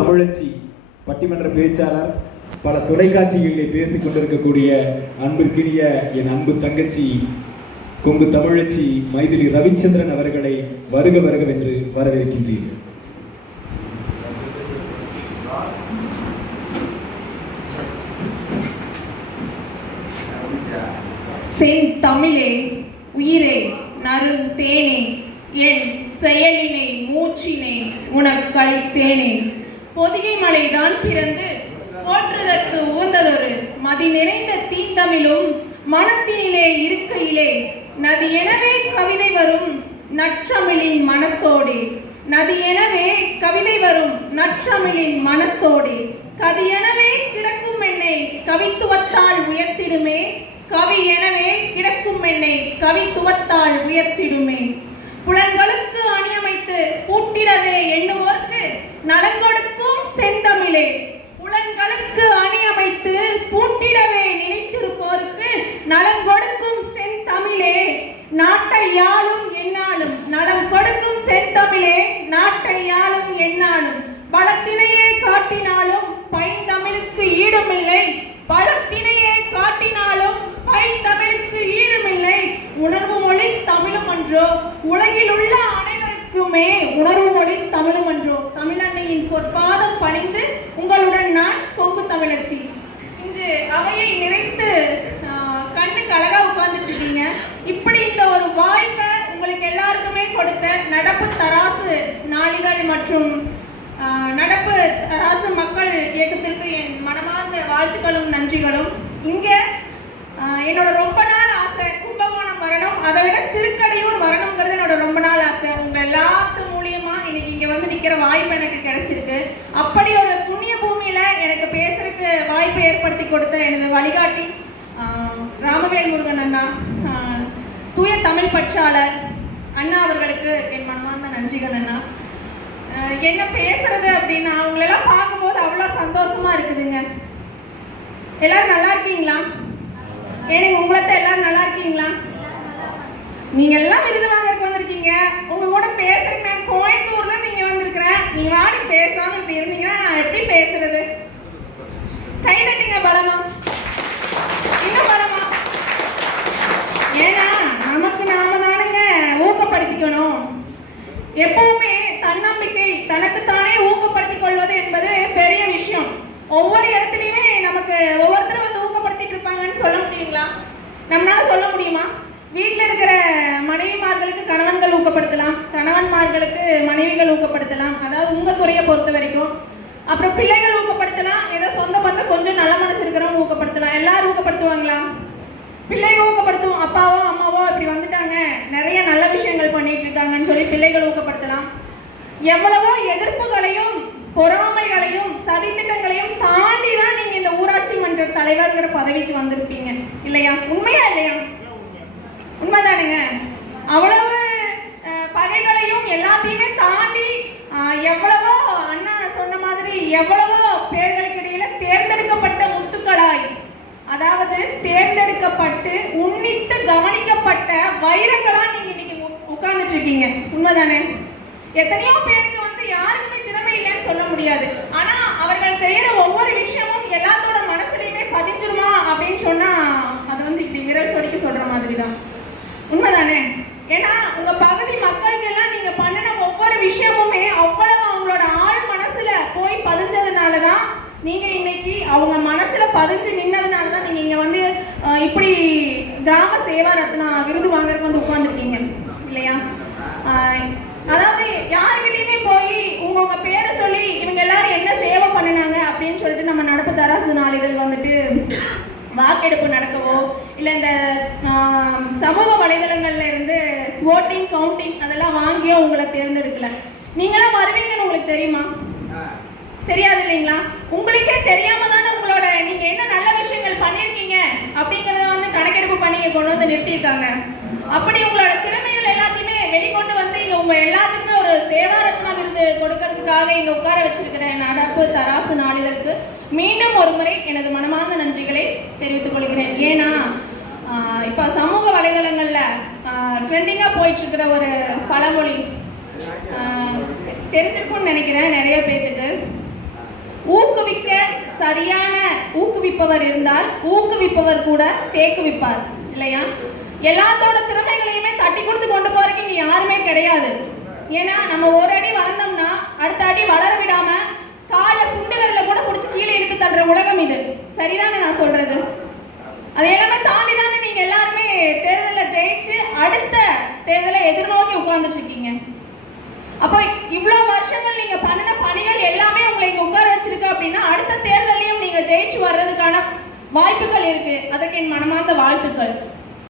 தமிழச்சி பட்டிமன்ற பேச்சாளர், பல தொலைக்காட்சிகளிலே பேசிக் கொண்டிருக்கக்கூடிய அன்பிற்கினிய என் அன்பு தங்கச்சி கொங்கு தமிழச்சி மைதிலி ரவிச்சந்திரன் அவர்களை வருக வருகவென்று வரவேற்கின்றீர்கள். செந்தமிழே, உயிரே, நறும் தேனே, என் செயலினை மூச்சினை உனக்களித்தேனே. பொதிகை மலைதான் பிறந்து போற்றுதற்கு உகந்ததொரு மதி நிறைந்த தீந்தமிழும் மனத்தினிலே இருக்கையிலே நதி எனவே கவிதை வரும் நற்றமிழின் மனத்தோடே. நதி எனவே கவிதை வரும் நற்றமிழின் மனத்தோடே. கதி எனவே கிடக்கும் என்னை கவித்துவத்தால் உயர்த்திடுமே. கவி எனவே கிடக்கும் என்னை கவித்துவத்தால் உயர்த்திடுமே. புலன்களுக்கு அணியமைத்து பூட்டிடவே எண்ணுவோர்க்கு நலங்கொடுக்கும் செந்தமிழே. புலன்களுக்கு அணியமைத்து பூட்டிடவே நினைத்திருப்போருக்கு நலங்கொடுக்கும் செந்தமிழே. நாட்டை யாழும் என்னாலும் நலம் கொடுக்கும் செந்தமிழே. நாட்டை யாழும் என்னாலும் பலத்தினையே காட்டினாலும் பைந்தமிழுக்கு ஈடுமில்லை. பலத்தினையே காட்டினாலும் பைந்தமிழுக்கு ஈடுமில்லை. உணர்வு மொழி தமிழும் அன்றோ, உலகில் உள்ள அனைவருக்குமே உணர்வு மொழி தமிழும் அன்றோ. தமிழன்னையின் பொற்பாதம் பணிந்து உங்களுடன் நான் கொங்கு தமிழச்சி. இன்று அவையை நிறைத்து கண்ணுக்கு அழகா உட்கார்ந்துட்டு இருக்கீங்க. இப்படி இந்த ஒரு வாய்ப்பை உங்களுக்கு எல்லாருக்குமே கொடுத்த நடப்பு தராசு நாளிதழ் மற்றும் நடப்பு தராசு மக்கள் இயக்கத்திற்கு என் மனமார்ந்த வாழ்த்துக்களும் நன்றிகளும். இங்கே என்னோட ரொம்ப நாள் ஆசை கும்பகோணம் வரணும், அதை விட திருக்கடையூர் வரணுங்கிறது என்னோட ரொம்ப நாள் ஆசை. உங்க எல்லாத்து மூலியமா இன்னைக்கு இங்க வந்து நிக்கிற வாய்ப்பு எனக்கு கிடைச்சிருக்கு. அப்படி ஒரு புண்ணிய பூமியில எனக்கு பேசுறதுக்கு வாய்ப்பை ஏற்படுத்தி கொடுத்த எனது வழிகாட்டி ராமவேல் முருகன் அண்ணா, தூய தமிழ் பற்றாளர் அண்ணா அவர்களுக்கு என் மனமார்ந்த நன்றிகள் அண்ணா. என்ன பேசுறது அப்படின்னா அவங்களெல்லாம் பார்க்கும்போது அவ்வளோ சந்தோஷமா இருக்குதுங்க. எல்லாரும் நல்லா இருக்கீங்களா? ஏனுங்க உங்களத்த எல்லாரும் நல்லா இருக்கீங்களா? நீங்க எல்லாம் விருது வாங்கறதுக்கு வந்திருக்கீங்க. உங்க கூட பேசுறதுக்கு நான் கோயம்புத்தூர்ல நீங்க வந்திருக்கிறேன். நீங்க வாடி பேசாம இப்படி இருந்தீங்கன்னா நான் எப்படி பேசுறது? கை தட்டிங்க பலமா, இன்னும் பலமா. ஏன்னா நமக்கு நாம தானுங்க ஊக்கப்படுத்திக்கணும். எப்பவுமே தன்னம்பிக்கை தனக்குத்தானே ஊக்கப்படுத்திக் கொள்வது என்பது பெரிய விஷயம். ஒவ்வொரு இடத்துலையுமே நமக்கு ஒவ்வொருத்தரும் வந்து ஊக்கப்படுத்திட்டு இருப்பாங்கன்னு சொல்ல முடியுங்களா? நம்மளால சொல்ல முடியுமா? வீட்டில் இருக்கிற மனைவிமார்களுக்கு கணவன்கள் ஊக்கப்படுத்தலாம், கணவன்மார்களுக்கு மனைவிகள் ஊக்கப்படுத்தலாம், அதாவது உங்க துறையை பொறுத்த வரைக்கும். அப்புறம் பிள்ளைகள் ஊக்கப்படுத்தலாம், ஏதோ சொந்த பந்தம் கொஞ்சம் நல்ல மனசு இருக்கிறவங்க ஊக்கப்படுத்தலாம். எல்லாரும் ஊக்கப்படுத்துவாங்களா? பிள்ளைகள் ஊக்கப்படுத்துவோம். அப்பாவோ அம்மாவோ இப்படி வந்துட்டாங்க, நிறைய நல்ல விஷயங்கள் பண்ணிட்டு இருக்காங்கன்னு சொல்லி பிள்ளைகள் ஊக்கப்படுத்தலாம். எவ்வளவோ எதிர்ப்புகளையும் பொறாமைகளையும் சதித்திட்டங்களையும் தாண்டி தான் நீங்க இந்த ஊராட்சி மன்ற தலைவர்கிற பதவிக்கு வந்திருப்பீங்க இல்லையா? உண்மையா இல்லையா? உண்மைதானுங்க. அவ்வளவு பகைகளையும் எல்லாத்தையுமே தாண்டி எவ்வளவோ அண்ணா சொன்ன மாதிரி எவ்வளவோ பேர்களுக்கு இடையில தேர்ந்தெடுக்கப்பட்ட முத்துக்களாய், அதாவது தேர்ந்தெடுக்கப்பட்டு உன்னித்து கவனிக்கப்பட்ட வைரங்களா நீங்க இன்னைக்கு உட்கார்ந்துட்டு இருக்கீங்க. உண்மைதானே? எத்தனையோ பேருக்கு வந்து யாருக்குமே திறமை இல்லைன்னு சொல்ல முடியாது. ஆனா அவர்கள் செய்யற ஒவ்வொரு விஷயமும் எல்லாத்தோட மனசுலயுமே பதிஞ்சிருமா அப்படின்னு சொன்னா அது வந்து இப்படி விரல் சொடிக்க சொல்ற மாதிரி தான். உண்மைதானே? ஏன்னா உங்க பகுதி மக்களுக்கு எல்லாம் நீங்க பண்ணின ஒவ்வொரு விஷயமுமே அவ்வளவு அவங்களோட ஆள் மனசுல போய் பதிஞ்சதுனாலதான் நீங்க இன்னைக்கு அவங்க மனசுல பதிஞ்சு நின்னதுனாலதான் நீங்க இங்க வந்து இப்படி கிராம சேவா ரத்னா விருது வாங்குறதுக்கு வந்து உட்கார்ந்துருக்கீங்க இல்லையா? அதாவது யாருக்கிட்டையுமே போய் உங்க பேரை சொல்லி இவங்க எல்லாரும் என்ன சேவை பண்ணினாங்க அப்படின்னு சொல்லிட்டு நம்ம நடப்பு தராசு நாளிதழ் வந்துட்டு வாக்கெடுப்பு நடக்கவோ இல்லை இந்த சமூக வலைதளங்கள்ல இருந்து ஓட்டிங் கவுண்டிங் அதெல்லாம் வாங்கியோ உங்களை தேர்ந்தெடுக்கல. நீங்களாம் வருவீங்கன்னு உங்களுக்கு தெரியுமா? தெரியாது இல்லைங்களா? உங்களுக்கே தெரியாம தானே உங்களோட நீங்க என்ன நல்ல விஷயங்கள் பண்ணியிருக்கீங்க அப்படிங்கிறத வந்து கணக்கெடுப்பு பண்ணி கொண்டு வந்து நிறுத்தியிருக்காங்க. அப்படி உங்களோட திறமைகள் எல்லாத்தையுமே வெளிக்கொண்டு வந்து இங்க உங்க எல்லாத்துக்குமே ஒரு சேவா ரத்னா விருது கொடுக்கறதுக்காக இங்க உட்கார வச்சிருக்கிற நடப்பு தராசு நாளிதழுக்கு மீண்டும் ஒரு முறை எனது மனமார்ந்த நன்றிகளை தெரிவித்துக் கொள்கிறேன். ஏன்னா இப்ப சமூக வலைதளங்கள்ல ட்ரெண்டிங்கா போயிட்டு இருக்கிற ஒரு பழமொழி தெரிஞ்சிருக்கும்னு நினைக்கிறேன் நிறைய பேத்துக்கு. ஊக்குவிக்க சரியான ஊக்குவிப்பவர் இருந்தால் ஊக்குவிப்பவர் கூட தேக்குவிப்பார் இல்லையா? எல்லாத்தோட திறமைகளையுமே தட்டி கொடுத்து கொண்டு போறதுக்கு இங்க யாருமே கிடையாது. ஏன்னா நம்ம ஒரு அடி வளர்ந்தோம்னா அடுத்த அடி வளர விடாம காலை சுண்டுகள்ல கூட பிடிச்சி கீழே இழுத்து தள்ளுற உலகம் இது. சரிதானே நான் சொல்றது? அது எல்லாமே தாண்டி தானே நீங்க எல்லாருமே தேர்தலில் ஜெயிச்சு அடுத்த தேர்தலை எதிர்நோக்கி உட்கார்ந்துட்டு இருக்கீங்க. அப்போ இவ்வளவு வருஷங்கள் நீங்க பண்ணின பணிகள் எல்லாமே உங்களை இங்க உட்கார வச்சிருக்கு அப்படின்னா அடுத்த தேர்தலையும் நீங்க ஜெயிச்சு வர்றதுக்கான வாய்ப்புகள் இருக்கு. அதற்கு என் மனமார்ந்த வாழ்த்துக்கள்.